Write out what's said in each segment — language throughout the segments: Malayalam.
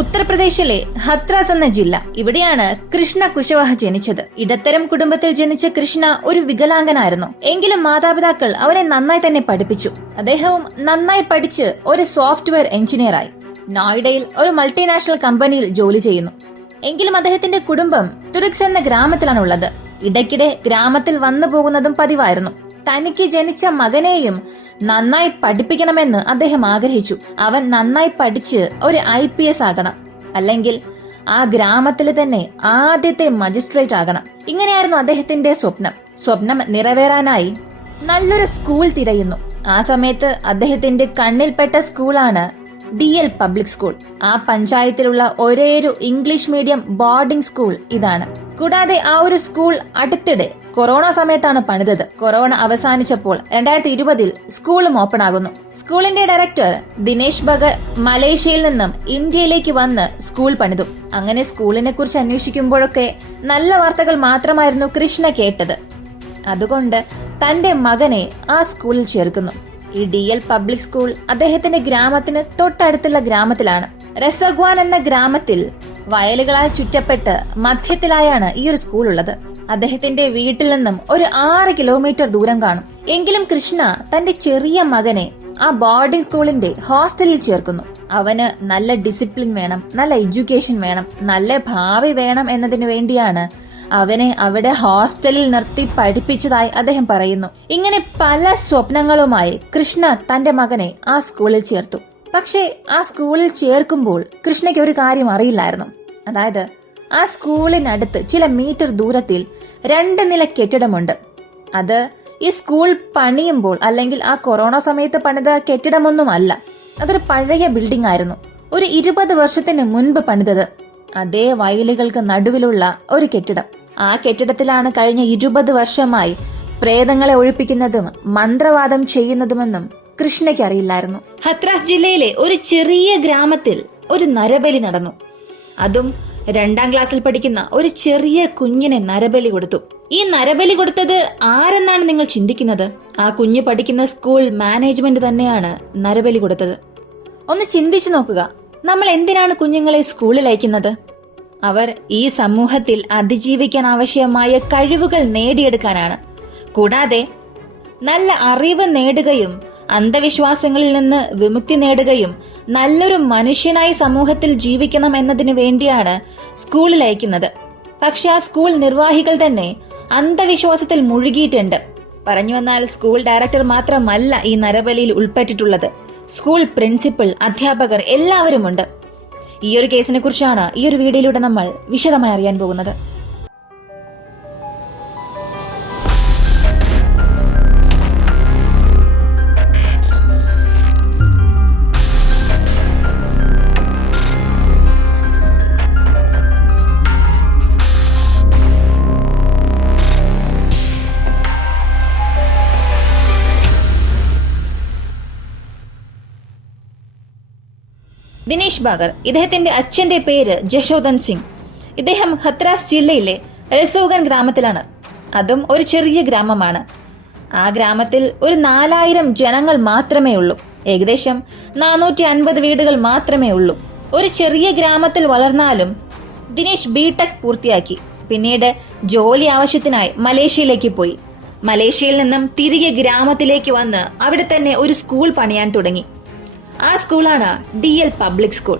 ഉത്തർപ്രദേശിലെ ഹത്രാസ് എന്ന ജില്ല. ഇവിടെയാണ് കൃഷ്ണ കുശവാഹ ജനിച്ചത്. ഇടത്തരം കുടുംബത്തിൽ ജനിച്ച കൃഷ്ണ ഒരു വികലാംഗനായിരുന്നു. എങ്കിലും മാതാപിതാക്കൾ അവനെ നന്നായി തന്നെ പഠിപ്പിച്ചു. അദ്ദേഹവും നന്നായി പഠിച്ച് ഒരു സോഫ്റ്റ്വെയർ എഞ്ചിനീയറായി നോയിഡയിൽ ഒരു മൾട്ടിനാഷണൽ കമ്പനിയിൽ ജോലി ചെയ്യുന്നു. എങ്കിലും അദ്ദേഹത്തിന്റെ കുടുംബം തുറിക്സ് എന്ന ഗ്രാമത്തിലാണുള്ളത്. ഇടയ്ക്കിടെ ഗ്രാമത്തിൽ വന്നു പോകുന്നതും പതിവായിരുന്നു. തനിക്ക് ജനിച്ച മകനെയും നന്നായി പഠിപ്പിക്കണമെന്ന് അദ്ദേഹം ആഗ്രഹിച്ചു. അവൻ നന്നായി പഠിച്ച് ഒരു IPS ആകണം, അല്ലെങ്കിൽ ആ ഗ്രാമത്തിലെ തന്നെ ആദ്യത്തെ മജിസ്ട്രേറ്റ് ആകണം. ഇങ്ങനെയായിരുന്നു അദ്ദേഹത്തിന്റെ സ്വപ്നം നിറവേറാനായി നല്ലൊരു സ്കൂൾ തിരയുന്നു. ആ സമയത്ത് അദ്ദേഹത്തിന്റെ കണ്ണിൽപ്പെട്ട സ്കൂളാണ് DL പബ്ലിക് സ്കൂൾ. ആ പഞ്ചായത്തിലുള്ള ഒരേയൊരു ഇംഗ്ലീഷ് മീഡിയം ബോർഡിംഗ് സ്കൂൾ ഇതാണ്. കൂടാതെ ആ ഒരു സ്കൂൾ അടുത്തിടെ കൊറോണ സമയത്താണ് പണിതത്. കൊറോണ അവസാനിച്ചപ്പോൾ 2020 സ്കൂളും ഓപ്പൺ ആകുന്നു. സ്കൂളിന്റെ ഡയറക്ടർ ദിനേശ് ഭഗത് മലേഷ്യയിൽ നിന്നും ഇന്ത്യയിലേക്ക് വന്ന് സ്കൂൾ പണിതു. അങ്ങനെ സ്കൂളിനെ കുറിച്ച് അന്വേഷിക്കുമ്പോഴൊക്കെ നല്ല വാർത്തകൾ മാത്രമായിരുന്നു കൃഷ്ണ കേട്ടത്. അതുകൊണ്ട് തന്റെ മകനെ ആ സ്കൂളിൽ ചേർക്കുന്നു. ഈ DL പബ്ലിക് സ്കൂൾ അദ്ദേഹത്തിന്റെ ഗ്രാമത്തിന് തൊട്ടടുത്തുള്ള ഗ്രാമത്തിലാണ്. രസഗ്വാൻ എന്ന ഗ്രാമത്തിൽ വയലുകളാൽ ചുറ്റപ്പെട്ട് മധ്യത്തിലായാണ് ഈ ഒരു സ്കൂൾ ഉള്ളത്. അദ്ദേഹത്തിന്റെ വീട്ടിൽ നിന്നും ഒരു 6 കിലോമീറ്റർ ദൂരം കാണും. എങ്കിലും കൃഷ്ണ തന്റെ ചെറിയ മകനെ ആ ബോർഡിംഗ് സ്കൂളിന്റെ ഹോസ്റ്റലിൽ ചേർക്കുന്നു. അവന് നല്ല ഡിസിപ്ലിൻ വേണം, നല്ല എഡ്യൂക്കേഷൻ വേണം, നല്ല ഭാവി വേണം എന്നതിനു വേണ്ടിയാണ് അവനെ അവിടെ ഹോസ്റ്റലിൽ നിർത്തി പഠിപ്പിച്ചതായി അദ്ദേഹം പറയുന്നു. ഇങ്ങനെ പല സ്വപ്നങ്ങളുമായി കൃഷ്ണ തന്റെ മകനെ ആ സ്കൂളിൽ ചേർത്തു. പക്ഷേ ആ സ്കൂളിൽ ചേർക്കുമ്പോൾ കൃഷ്ണയ്ക്ക് ഒരു കാര്യം അറിയില്ലായിരുന്നു. അതായത് ആ സ്കൂളിനടുത്ത് ചില മീറ്റർ ദൂരത്തിൽ 2 നില കെട്ടിടമുണ്ട്. അത് ഈ സ്കൂൾ പണിയുമ്പോൾ, അല്ലെങ്കിൽ ആ കൊറോണ സമയത്ത് പണിത കെട്ടിടമൊന്നുമല്ല. അതൊരു പഴയ ബിൽഡിംഗ് ആയിരുന്നു. ഒരു 20 വർഷത്തിന് മുൻപ് പണിതത്. അതേ വയലുകൾക്ക് നടുവിലുള്ള ഒരു കെട്ടിടം. ആ കെട്ടിടത്തിലാണ് കഴിഞ്ഞ 20 വർഷമായി പ്രേതങ്ങളെ ഒഴിപ്പിക്കുന്നതും മന്ത്രവാദം ചെയ്യുന്നതുമെന്നും കൃഷ്ണയ്ക്ക് അറിയില്ലായിരുന്നു. ഹത്രാസ് ജില്ലയിലെ ഒരു ചെറിയ ഗ്രാമത്തിൽ ഒരു നരബലി നടന്നു. അതും 2ാം ക്ലാസ്സിൽ പഠിക്കുന്ന ഒരു ചെറിയ കുഞ്ഞിനെ നരബലി കൊടുത്തു. ഈ നരബലി കൊടുത്തത് ആരെന്നാണ് നിങ്ങൾ ചിന്തിക്കുന്നത്? ആ കുഞ്ഞ് പഠിക്കുന്ന സ്കൂൾ മാനേജ്മെന്റ് തന്നെയാണ് നരബലി കൊടുത്തത്. ഒന്ന് ചിന്തിച്ചു നോക്കുക, നമ്മൾ എന്തിനാണ് കുഞ്ഞുങ്ങളെ സ്കൂളിൽ അയക്കുന്നത്? അവർ ഈ സമൂഹത്തിൽ അതിജീവിക്കാൻ ആവശ്യമായ കഴിവുകൾ നേടിയെടുക്കാനാണ്. കൂടാതെ നല്ല അറിവ് നേടുകയും അന്ധവിശ്വാസങ്ങളിൽ നിന്ന് വിമുക്തി നേടുകയും നല്ലൊരു മനുഷ്യനായി സമൂഹത്തിൽ ജീവിക്കണം എന്നതിനു വേണ്ടിയാണ് സ്കൂളിൽ അയക്കുന്നത്. പക്ഷെ ആ സ്കൂൾ നിർവാഹികൾ തന്നെ അന്ധവിശ്വാസത്തിൽ മുഴുകിയിട്ടുണ്ട്. പറഞ്ഞു വന്നാൽ സ്കൂൾ ഡയറക്ടർ മാത്രമല്ല ഈ നരബലിയിൽ ഉൾപ്പെട്ടിട്ടുള്ളത്. സ്കൂൾ പ്രിൻസിപ്പൽ, അധ്യാപകർ എല്ലാവരുമുണ്ട്. ഈ ഒരു കേസിനെ കുറിച്ചാണ് ഈ ഒരു വീഡിയോയിലൂടെ നമ്മൾ വിശദമായി അറിയാൻ പോകുന്നത്. ദിനേശ് ഭഗത്, ഇദ്ദേഹത്തിന്റെ അച്ഛന്റെ പേര് ജശോധൻ സിംഗ്. ഇദ്ദേഹം ഹത്രാസ് ജില്ലയിലെ രസോഗൻ ഗ്രാമത്തിലാണ്. അതും ഒരു ചെറിയ ഗ്രാമമാണ്. ആ ഗ്രാമത്തിൽ ഒരു 4000 ജനങ്ങൾ മാത്രമേ ഉള്ളൂ. ഏകദേശം 450 വീടുകൾ മാത്രമേ ഉള്ളൂ. ഒരു ചെറിയ ഗ്രാമത്തിൽ വളർന്നാലും ദിനേശ് BTech പൂർത്തിയാക്കി. പിന്നീട് ജോലി ആവശ്യത്തിനായി മലേഷ്യയിലേക്ക് പോയി. മലേഷ്യയിൽ നിന്നും തിരികെ ഗ്രാമത്തിലേക്ക് വന്ന് അവിടെ തന്നെ ഒരു സ്കൂൾ പണിയാൻ തുടങ്ങി. ആ സ്കൂളാണ് DL പബ്ലിക് സ്കൂൾ.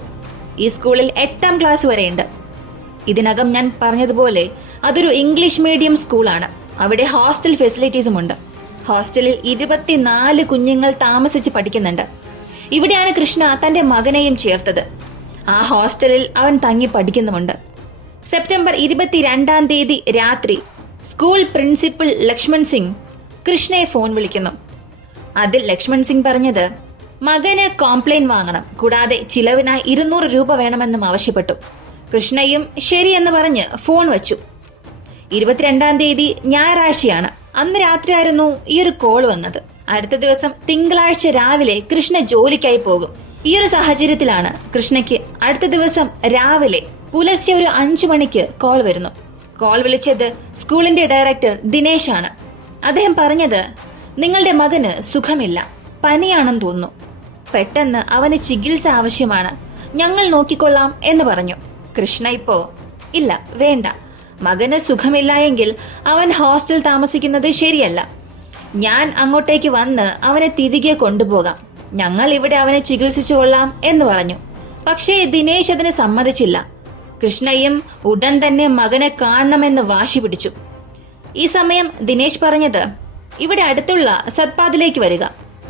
ഈ സ്കൂളിൽ 8ാം ക്ലാസ് വരെയുണ്ട്. ഇതിനകം ഞാൻ പറഞ്ഞതുപോലെ അതൊരു ഇംഗ്ലീഷ് മീഡിയം സ്കൂളാണ്. അവിടെ ഹോസ്റ്റൽ ഫെസിലിറ്റീസും ഉണ്ട്. ഹോസ്റ്റലിൽ 24 കുഞ്ഞുങ്ങൾ താമസിച്ച് പഠിക്കുന്നുണ്ട്. ഇവിടെയാണ് കൃഷ്ണ തന്റെ മകനെയും ചേർത്തത്. ആ ഹോസ്റ്റലിൽ അവൻ തങ്ങി പഠിക്കുന്നുമുണ്ട്. സെപ്റ്റംബർ 22-ാം തീയതി രാത്രി സ്കൂൾ പ്രിൻസിപ്പൽ ലക്ഷ്മൺ സിംഗ് കൃഷ്ണയെ ഫോൺ വിളിക്കുന്നു. അതിൽ ലക്ഷ്മൺ സിംഗ് പറഞ്ഞത് മകന് കോംപ്ലെയിൻ വാങ്ങണം, കൂടാതെ ചിലവിനായി 200 രൂപ വേണമെന്നും ആവശ്യപ്പെട്ടു. കൃഷ്ണയും ശരിയെന്ന് പറഞ്ഞ് ഫോൺ വച്ചു. 22-ാം തീയതി ഞായറാഴ്ചയാണ്. അന്ന് രാത്രിയായിരുന്നു ഈ ഒരു കോൾ വന്നത്. അടുത്ത ദിവസം തിങ്കളാഴ്ച രാവിലെ കൃഷ്ണ ജോലിക്കായി പോകും. ഈ ഒരു സാഹചര്യത്തിലാണ് കൃഷ്ണയ്ക്ക് അടുത്ത ദിവസം രാവിലെ പുലർച്ചെ ഒരു 5 മണിക്ക് കോൾ വരുന്നു. കോൾ വിളിച്ചത് സ്കൂളിന്റെ ഡയറക്ടർ ദിനേശ് ആണ്. അദ്ദേഹം പറഞ്ഞത്, നിങ്ങളുടെ മകന് സുഖമില്ല, പനിയാണെന്ന് തോന്നുന്നു. പെട്ടെന്ന് അവന് ചികിത്സ ആവശ്യമാണ്. ഞങ്ങൾ നോക്കിക്കൊള്ളാം എന്ന് പറഞ്ഞു. കൃഷ്ണ ഇപ്പോ ഇല്ല, വേണ്ട, മകന് സുഖമില്ല എങ്കിൽ അവൻ ഹോസ്റ്റൽ താമസിക്കുന്നത് ശരിയല്ല. ഞാൻ അങ്ങോട്ടേക്ക് വന്ന് അവനെ തിരികെ കൊണ്ടുപോകാം. ഞങ്ങൾ ഇവിടെ അവനെ ചികിത്സിച്ചു കൊള്ളാം എന്ന് പറഞ്ഞു. പക്ഷേ ദിനേശ് അതിന് സമ്മതിച്ചില്ല. കൃഷ്ണയും ഉടൻ തന്നെ മകനെ കാണണമെന്ന് വാശി പിടിച്ചു. ഈ സമയം ദിനേശ് പറഞ്ഞത്, ഇവിടെ അടുത്തുള്ള സത്പാദിലേക്ക് വരിക,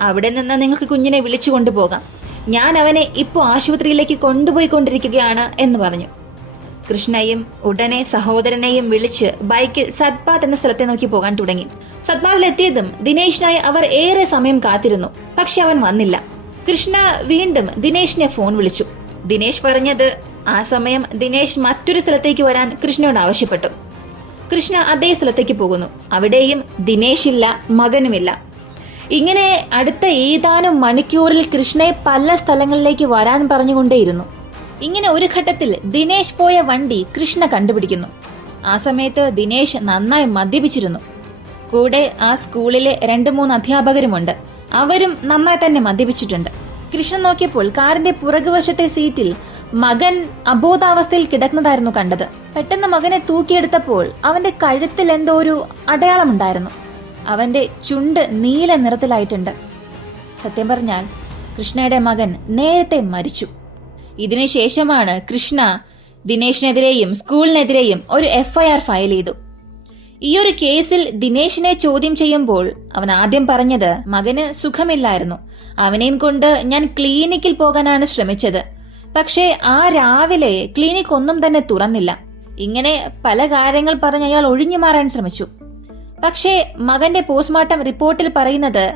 അവിടെ നിന്ന് നിങ്ങൾക്ക് കുഞ്ഞിനെ വിളിച്ചു കൊണ്ടുപോകാം. ഞാൻ അവനെ ഇപ്പോ ആശുപത്രിയിലേക്ക് കൊണ്ടുപോയിക്കൊണ്ടിരിക്കുകയാണ് എന്ന് പറഞ്ഞു. കൃഷ്ണയും ഉടനെ സഹോദരനെയും വിളിച്ച് ബൈക്കിൽ സത്പാദ് എന്ന സ്ഥലത്തെ നോക്കി പോകാൻ തുടങ്ങി. സത്പാദിലെത്തിയതും ദിനേശിനായി അവർ ഏറെ സമയം കാത്തിരുന്നു. പക്ഷെ അവൻ വന്നില്ല. കൃഷ്ണ വീണ്ടും ദിനേശിനെ ഫോൺ വിളിച്ചു. ദിനേശ് പറഞ്ഞത് ആ സമയം ദിനേശ് മറ്റൊരു സ്ഥലത്തേക്ക് വരാൻ കൃഷ്ണയോട് ആവശ്യപ്പെട്ടു. കൃഷ്ണ അതേ സ്ഥലത്തേക്ക് പോകുന്നു. അവിടെയും ദിനേശ് ഇല്ല, മകനുമില്ല. ഇങ്ങനെ അടുത്ത ഏതാനും മണിക്കൂറിൽ കൃഷ്ണയെ പല സ്ഥലങ്ങളിലേക്ക് വരാൻ പറഞ്ഞുകൊണ്ടേയിരുന്നു. ഇങ്ങനെ ഒരു ഘട്ടത്തിൽ ദിനേശ് പോയ വണ്ടി കൃഷ്ണ കണ്ടുപിടിക്കുന്നു. ആ സമയത്ത് ദിനേശ് നന്നായി മദ്യപിച്ചിരുന്നു. കൂടെ ആ സ്കൂളിലെ 2-3 അധ്യാപകരുമുണ്ട്. അവരും നന്നായി തന്നെ മദ്യപിച്ചിട്ടുണ്ട്. കൃഷ്ണ നോക്കിയപ്പോൾ കാറിന്റെ പുറകുവശത്തെ സീറ്റിൽ മകൻ അബോധാവസ്ഥയിൽ കിടക്കുന്നതായിരുന്നു കണ്ടത്. പെട്ടെന്ന് മകനെ തൂക്കിയെടുത്തപ്പോൾ അവന്റെ കഴുത്തിൽ എന്തോ ഒരു അടയാളമുണ്ടായിരുന്നു. അവന്റെ ചുണ്ട് നീല നിറത്തിലായിട്ടുണ്ട്. സത്യം പറഞ്ഞാൽ കൃഷ്ണയുടെ മകൻ നേരത്തെ മരിച്ചു. ഇതിനുശേഷമാണ് കൃഷ്ണ ദിനേശിനെതിരെയും സ്കൂളിനെതിരെയും ഒരു FIR ഫയൽ ചെയ്തു. ഈ ഒരു കേസിൽ ദിനേശിനെ ചോദ്യം ചെയ്യുമ്പോൾ അവൻ ആദ്യം പറഞ്ഞത് മകന് സുഖമില്ലായിരുന്നു, അവനെയും കൊണ്ട് ഞാൻ ക്ലിനിക്കിൽ പോകാനാണ് ശ്രമിച്ചത്. പക്ഷേ ആ രാവിലെ ക്ലിനിക് ഒന്നും തന്നെ തുറന്നില്ല. ഇങ്ങനെ പല കാര്യങ്ങൾ പറഞ്ഞ് അയാൾ ഒഴിഞ്ഞു മാറാൻ ശ്രമിച്ചു. പക്ഷേ മകന്റെ പോസ്റ്റ്മോർട്ടം റിപ്പോർട്ടിൽ പറയുന്നത്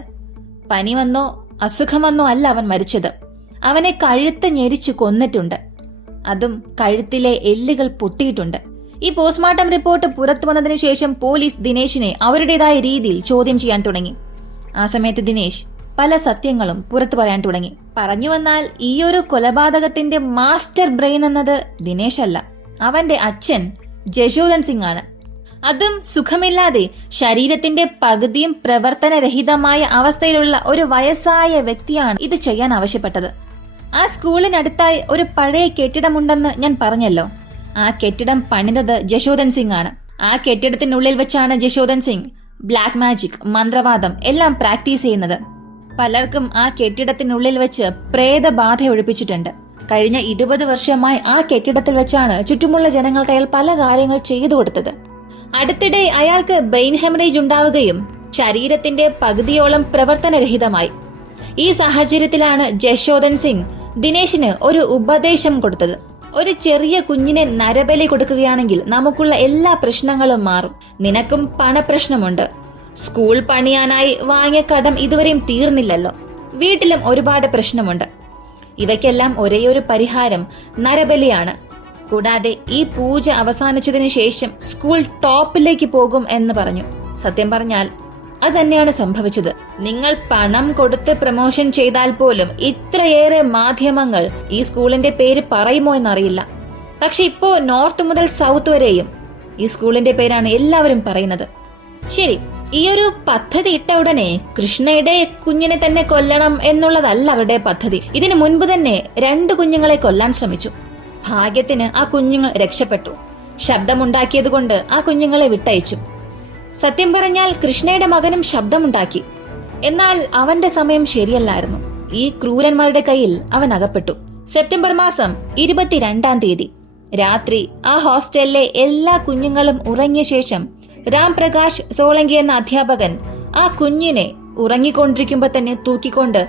പനി വന്നോ അസുഖമെന്നോ അല്ല അവൻ മരിച്ചത്. അവനെ കഴുത്ത് ഞെരിച്ചു കൊന്നിട്ടുണ്ട്. അതും കഴുത്തിലെ എല്ലുകൾ പൊട്ടിയിട്ടുണ്ട്. ഈ പോസ്റ്റ്മോർട്ടം റിപ്പോർട്ട് പുറത്തു വന്നതിനു ശേഷം പോലീസ് ദിനേശിനെ അവരുടേതായ രീതിയിൽ ചോദ്യം ചെയ്യാൻ തുടങ്ങി. ആ സമയത്ത് ദിനേശ് പല സത്യങ്ങളും പുറത്തു പറയാൻ തുടങ്ങി. പറഞ്ഞു വന്നാൽ ഈ ഒരു കൊലപാതകത്തിന്റെ മാസ്റ്റർ ബ്രെയിൻ എന്നത് ദിനേശ് അല്ല, അവന്റെ അച്ഛൻ ജശോധൻ സിംഗ് ആണ്. അതും സുഖമില്ലാതെ ശരീരത്തിന്റെ പകുതിയും പ്രവർത്തനരഹിതമായ അവസ്ഥയിലുള്ള ഒരു വയസ്സായ വ്യക്തിയാണ് ഇത് ചെയ്യാൻ ആവശ്യപ്പെട്ടത്. ആ സ്കൂളിനടുത്തായി ഒരു പഴയ കെട്ടിടമുണ്ടെന്ന് ഞാൻ പറഞ്ഞല്ലോ. ആ കെട്ടിടം പണിതത് ജശോധൻ സിംഗ് ആണ്. ആ കെട്ടിടത്തിനുള്ളിൽ വെച്ചാണ് ജശോധൻ സിംഗ് ബ്ലാക്ക് മാജിക്, മന്ത്രവാദം എല്ലാം പ്രാക്ടീസ് ചെയ്യുന്നത്. പലർക്കും ആ കെട്ടിടത്തിനുള്ളിൽ വെച്ച് പ്രേതബാധ ഒഴിപ്പിച്ചിട്ടുണ്ട്. കഴിഞ്ഞ 20 വർഷമായി ആ കെട്ടിടത്തിൽ വെച്ചാണ് ചുറ്റുമുള്ള ജനങ്ങൾക്ക് അയാൾ പല കാര്യങ്ങൾ ചെയ്തു കൊടുത്തത്. അടുത്തിടെ അയാൾക്ക് ബ്രെയിൻ ഹെമറേജ് ഉണ്ടാവുകയും ശരീരത്തിന്റെ പകുതിയോളം പ്രവർത്തനരഹിതമായി. ഈ സാഹചര്യത്തിലാണ് ജശോധൻ സിംഗ് ദിനേശിന് ഒരു ഉപദേശം കൊടുത്തത്. ഒരു ചെറിയ കുഞ്ഞിനെ നരബലി കൊടുക്കുകയാണെങ്കിൽ നമുക്കുള്ള എല്ലാ പ്രശ്നങ്ങളും മാറും. നിനക്കും പണപ്രശ്നമുണ്ട്, സ്കൂൾ പണിയാനായി വാങ്ങിയ കടം ഇതുവരെയും തീർന്നില്ലല്ലോ, വീട്ടിലും ഒരുപാട് പ്രശ്നമുണ്ട്. ഇവയ്ക്കെല്ലാം ഒരേയൊരു പരിഹാരം നരബലിയാണ്. കൂടാതെ ഈ പൂജ അവസാനിച്ചതിനു ശേഷം സ്കൂൾ ടോപ്പിലേക്ക് പോകും എന്ന് പറഞ്ഞു. സത്യം പറഞ്ഞാൽ അതന്നെയാണ് സംഭവിച്ചത്. നിങ്ങൾ പണം കൊടുത്ത് പ്രൊമോഷൻ ചെയ്താൽ പോലും ഇത്രയേറെ മാധ്യമങ്ങൾ ഈ സ്കൂളിന്റെ പേര് പറയുമോ എന്നറിയില്ല. പക്ഷെ ഇപ്പോ നോർത്ത് മുതൽ സൗത്ത് വരെയും ഈ സ്കൂളിന്റെ പേരാണ് എല്ലാവരും പറയുന്നത്. ശരി, ഈ ഒരു പദ്ധതി ഇട്ട ഉടനെ കൃഷ്ണയുടെ കുഞ്ഞിനെ തന്നെ കൊല്ലണം എന്നുള്ളതല്ല അവരുടെ പദ്ധതി. ഇതിനു മുൻപ് തന്നെ 2 കുഞ്ഞുങ്ങളെ കൊല്ലാൻ ശ്രമിച്ചു. ഭാഗ്യത്തിന് ആ കുഞ്ഞുങ്ങൾ രക്ഷപ്പെട്ടു. ശബ്ദമുണ്ടാക്കിയത് കൊണ്ട് ആ കുഞ്ഞുങ്ങളെ വിട്ടയച്ചു. സത്യം പറഞ്ഞാൽ കൃഷ്ണയുടെ മകനും ശബ്ദമുണ്ടാക്കി. എന്നാൽ അവന്റെ സമയം ശരിയല്ലായിരുന്നു. ഈ ക്രൂരന്മാരുടെ കയ്യിൽ അവൻ അകപ്പെട്ടു. സെപ്റ്റംബർ മാസം 22-ാം തീയതി രാത്രി ആ ഹോസ്റ്റലിലെ എല്ലാ കുഞ്ഞുങ്ങളും ഉറങ്ങിയ ശേഷം രാംപ്രകാശ് സോളങ്കി എന്ന അധ്യാപകൻ ആ കുഞ്ഞിനെ ഉറങ്ങിക്കൊണ്ടിരിക്കുമ്പോ തന്നെ തൂക്കിക്കൊണ്ട്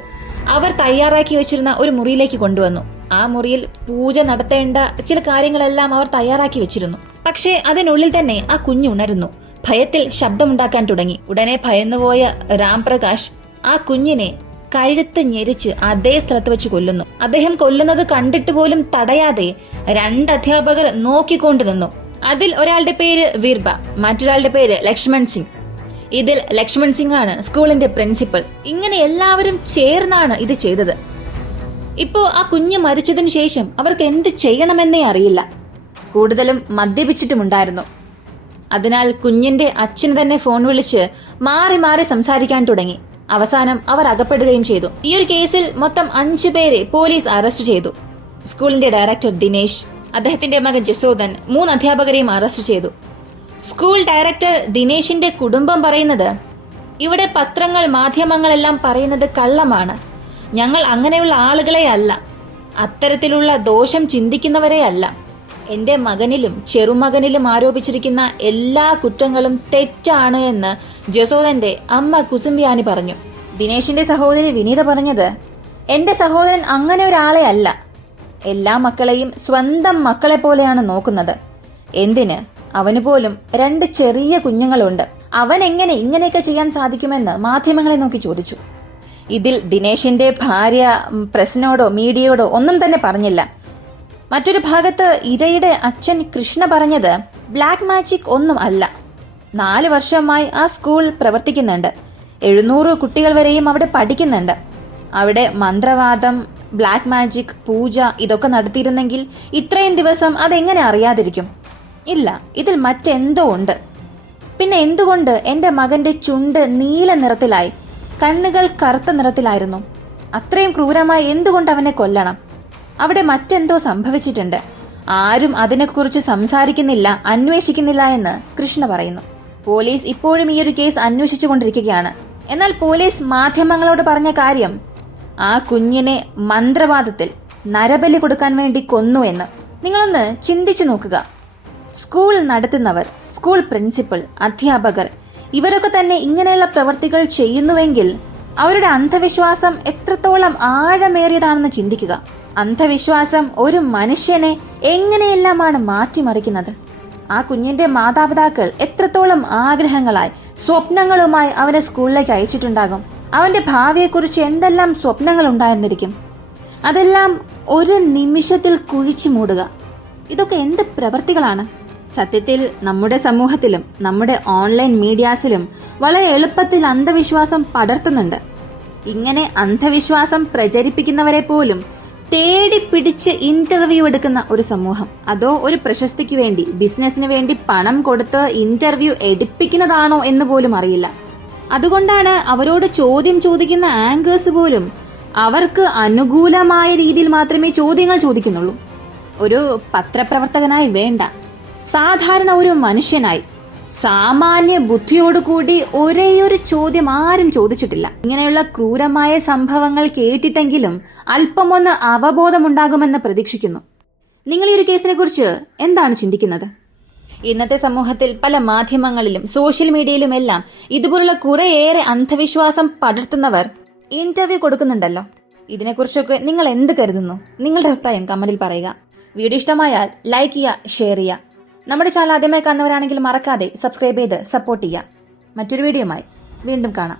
അവർ തയ്യാറാക്കി വെച്ചിരുന്ന ഒരു മുറിയിലേക്ക് കൊണ്ടുവന്നു. ആ മുറിയിൽ പൂജ നടത്തേണ്ട ചില കാര്യങ്ങളെല്ലാം അവർ തയ്യാറാക്കി വെച്ചിരുന്നു. പക്ഷേ അതിനുള്ളിൽ തന്നെ ആ കുഞ്ഞ് ഉണരുന്നു. ഭയത്തിൽ ശബ്ദമുണ്ടാക്കാൻ തുടങ്ങി. ഉടനെ ഭയന്നുപോയ രാംപ്രകാശ് ആ കുഞ്ഞിനെ കഴുത്ത് ഞെരിച്ച് അതേ സ്ഥലത്ത് വെച്ച് കൊല്ലുന്നു. അദ്ദേഹം കൊല്ലുന്നത് കണ്ടിട്ട് പോലും തടയാതെ 2 അധ്യാപകർ നോക്കിക്കൊണ്ടു നിന്നു. അതിൽ ഒരാളുടെ പേര് വീർബ, മറ്റൊരാളുടെ പേര് ലക്ഷ്മൺ സിംഗ്. ഇതിൽ ലക്ഷ്മൺ സിംഗ് ആണ് സ്കൂളിന്റെ പ്രിൻസിപ്പൽ. ഇങ്ങനെ എല്ലാവരും ചേർന്നാണ് ഇത് ചെയ്തത്. ഇപ്പോ ആ കുഞ്ഞ് മരിച്ചതിനു ശേഷം അവർക്ക് എന്ത് ചെയ്യണമെന്നേ അറിയില്ല. കൂടുതലും മദ്യപിച്ചിട്ടുമുണ്ടായിരുന്നു. അതിനാൽ കുഞ്ഞിന്റെ അച്ഛന് തന്നെ ഫോൺ വിളിച്ച് മാറി മാറി സംസാരിക്കാൻ തുടങ്ങി. അവസാനം അവർ അകപ്പെടുകയും ചെയ്തു. ഈ ഒരു കേസിൽ മൊത്തം 5 പേരെ പോലീസ് അറസ്റ്റ് ചെയ്തു. സ്കൂളിന്റെ ഡയറക്ടർ ദിനേശ്, അദ്ദേഹത്തിന്റെ മകൻ ജസോദൻ, 3 അധ്യാപകരെയും അറസ്റ്റ് ചെയ്തു. സ്കൂൾ ഡയറക്ടർ ദിനേശിന്റെ കുടുംബം പറയുന്നത്, ഇവിടെ പത്രങ്ങൾ, മാധ്യമങ്ങളെല്ലാം പറയുന്നത് കള്ളമാണ്. ഞങ്ങൾ അങ്ങനെയുള്ള ആളുകളെ അല്ല, അത്തരത്തിലുള്ള ദോഷം ചിന്തിക്കുന്നവരെ അല്ല. എന്റെ മകനിലും ചെറുമകനിലും ആരോപിച്ചിരിക്കുന്ന എല്ലാ കുറ്റങ്ങളും തെറ്റാണ് എന്ന് ജസോദന്റെ അമ്മ കുസുംബിയാനി പറഞ്ഞു. ദിനേശിന്റെ സഹോദരി വിനീത പറഞ്ഞത്, എന്റെ സഹോദരൻ അങ്ങനെ ഒരാളെ അല്ല. എല്ലാ മക്കളെയും സ്വന്തം മക്കളെ പോലെയാണ് നോക്കുന്നത്. എന്തിന്, അവന് പോലും 2 ചെറിയ കുഞ്ഞുങ്ങളുണ്ട്. അവൻ എങ്ങനെ ഇങ്ങനെയൊക്കെ ചെയ്യാൻ സാധിക്കുമെന്ന് മാധ്യമങ്ങളെ നോക്കി ചോദിച്ചു. ഇതിൽ ദിനേശിന്റെ ഭാര്യ പ്രസിനോടോ മീഡിയയോടോ ഒന്നും തന്നെ പറഞ്ഞില്ല. മറ്റൊരു ഭാഗത്ത് ഇരയുടെ അച്ഛൻ കൃഷ്ണ പറഞ്ഞത്, ബ്ലാക്ക് മാജിക് ഒന്നും അല്ല. 4 വർഷമായി ആ സ്കൂൾ പ്രവർത്തിക്കുന്നുണ്ട്. 700 കുട്ടികൾ വരെയും അവിടെ പഠിക്കുന്നുണ്ട്. അവിടെ മന്ത്രവാദം, ബ്ലാക്ക് മാജിക്, പൂജ ഇതൊക്കെ നടത്തിയിരുന്നെങ്കിൽ ഇത്രയും ദിവസം അതെങ്ങനെ അറിയാതിരിക്കും? ഇല്ല, ഇതിൽ മറ്റെന്തോ ഉണ്ട്. പിന്നെ എന്തുകൊണ്ട് എന്റെ മകന്റെ ചുണ്ട് നീല നിറത്തിലായി, കണ്ണുകൾ കറുത്ത നിറത്തിലായിരുന്നു? അത്രയും ക്രൂരമായി എന്തുകൊണ്ട് അവനെ കൊല്ലണം? അവിടെ മറ്റെന്തോ സംഭവിച്ചിട്ടുണ്ട്. ആരും അതിനെക്കുറിച്ച് സംസാരിക്കുന്നില്ല, അന്വേഷിക്കുന്നില്ല എന്ന് കൃഷ്ണ പറയുന്നു. പോലീസ് ഇപ്പോഴും ഈ ഒരു കേസ് അന്വേഷിച്ചുകൊണ്ടിരിക്കുകയാണ്. എന്നാൽ പോലീസ് മാധ്യമങ്ങളോട് പറഞ്ഞ കാര്യം, ആ കുഞ്ഞിനെ മന്ത്രവാദത്തിൽ നരബലി കൊടുക്കാൻ വേണ്ടി കൊന്നു എന്ന്. നിങ്ങളൊന്ന് ചിന്തിച്ചു നോക്കുക. സ്കൂൾ നടത്തുന്നവർ, സ്കൂൾ പ്രിൻസിപ്പൽ, അധ്യാപകർ ഇവരൊക്കെ തന്നെ ഇങ്ങനെയുള്ള പ്രവർത്തികൾ ചെയ്യുന്നുവെങ്കിൽ അവരുടെ അന്ധവിശ്വാസം എത്രത്തോളം ആഴമേറിയതാണെന്ന് ചിന്തിക്കുക. അന്ധവിശ്വാസം ഒരു മനുഷ്യനെ എങ്ങനെയെല്ലാമാണ് മാറ്റിമറിക്കുന്നത്. ആ കുഞ്ഞിന്റെ മാതാപിതാക്കൾ എത്രത്തോളം ആഗ്രഹങ്ങളായി, സ്വപ്നങ്ങളുമായി അവനെ സ്കൂളിലേക്ക് അയച്ചിട്ടുണ്ടാകും. അവന്റെ ഭാവിയെക്കുറിച്ച് എന്തെല്ലാം സ്വപ്നങ്ങൾ ഉണ്ടായിരുന്നിരിക്കും. അതെല്ലാം ഒരു നിമിഷത്തിൽ കുഴിച്ചു മൂടുക. ഇതൊക്കെ എന്ത് പ്രവൃത്തികളാണ്? സത്യത്തിൽ നമ്മുടെ സമൂഹത്തിലും നമ്മുടെ ഓൺലൈൻ മീഡിയാസിലും വളരെ എളുപ്പത്തിൽ അന്ധവിശ്വാസം പടർത്തുന്നുണ്ട്. ഇങ്ങനെ അന്ധവിശ്വാസം പ്രചരിപ്പിക്കുന്നവരെ പോലും തേടി പിടിച്ച് ഇന്റർവ്യൂ എടുക്കുന്ന ഒരു സമൂഹം. അതോ ഒരു പ്രശസ്തിക്ക് വേണ്ടി, ബിസിനസിന് വേണ്ടി പണം കൊടുത്ത് ഇന്റർവ്യൂ എടുപ്പിക്കുന്നതാണോ എന്ന് പോലും അറിയില്ല. അതുകൊണ്ടാണ് അവരോട് ചോദ്യം ചോദിക്കുന്ന ആങ്കേഴ്സ് പോലും അവർക്ക് അനുകൂലമായ രീതിയിൽ മാത്രമേ ചോദ്യങ്ങൾ ചോദിക്കുന്നുള്ളൂ. ഒരു പത്രപ്രവർത്തകനായി വേണ്ട, സാധാരണ ഒരു മനുഷ്യനായി സാമാന്യ ബുദ്ധിയോടുകൂടി ഒരേയൊരു ചോദ്യം ആരും ചോദിച്ചിട്ടില്ല. ഇങ്ങനെയുള്ള ക്രൂരമായ സംഭവങ്ങൾ കേട്ടിട്ടെങ്കിലും അല്പമൊന്ന് അവബോധമുണ്ടാകുമെന്ന് പ്രതീക്ഷിക്കുന്നു. നിങ്ങൾ ഈ ഒരു കേസിനെ കുറിച്ച് എന്താണ് ചിന്തിക്കുന്നത്? ഇന്നത്തെ സമൂഹത്തിൽ പല മാധ്യമങ്ങളിലും സോഷ്യൽ മീഡിയയിലുമെല്ലാം ഇതുപോലുള്ള കുറേയേറെ അന്ധവിശ്വാസം പടർത്തുന്നവർ ഇന്റർവ്യൂ കൊടുക്കുന്നുണ്ടല്ലോ. ഇതിനെക്കുറിച്ചൊക്കെ നിങ്ങൾ എന്ത് കരുതുന്നു? നിങ്ങളുടെ അഭിപ്രായം കമന്റിൽ പറയുക. വീഡിയോ ഇഷ്ടമായാൽ ലൈക്ക് ചെയ്യുക, ഷെയർ ചെയ്യുക. നമ്മുടെ ചാനൽ ആദ്യമായി കാണുന്നവരാണെങ്കിൽ മറക്കാതെ സബ്സ്ക്രൈബ് ചെയ്ത് സപ്പോർട്ട് ചെയ്യുക. മറ്റൊരു വീഡിയോയുമായി വീണ്ടും കാണാം.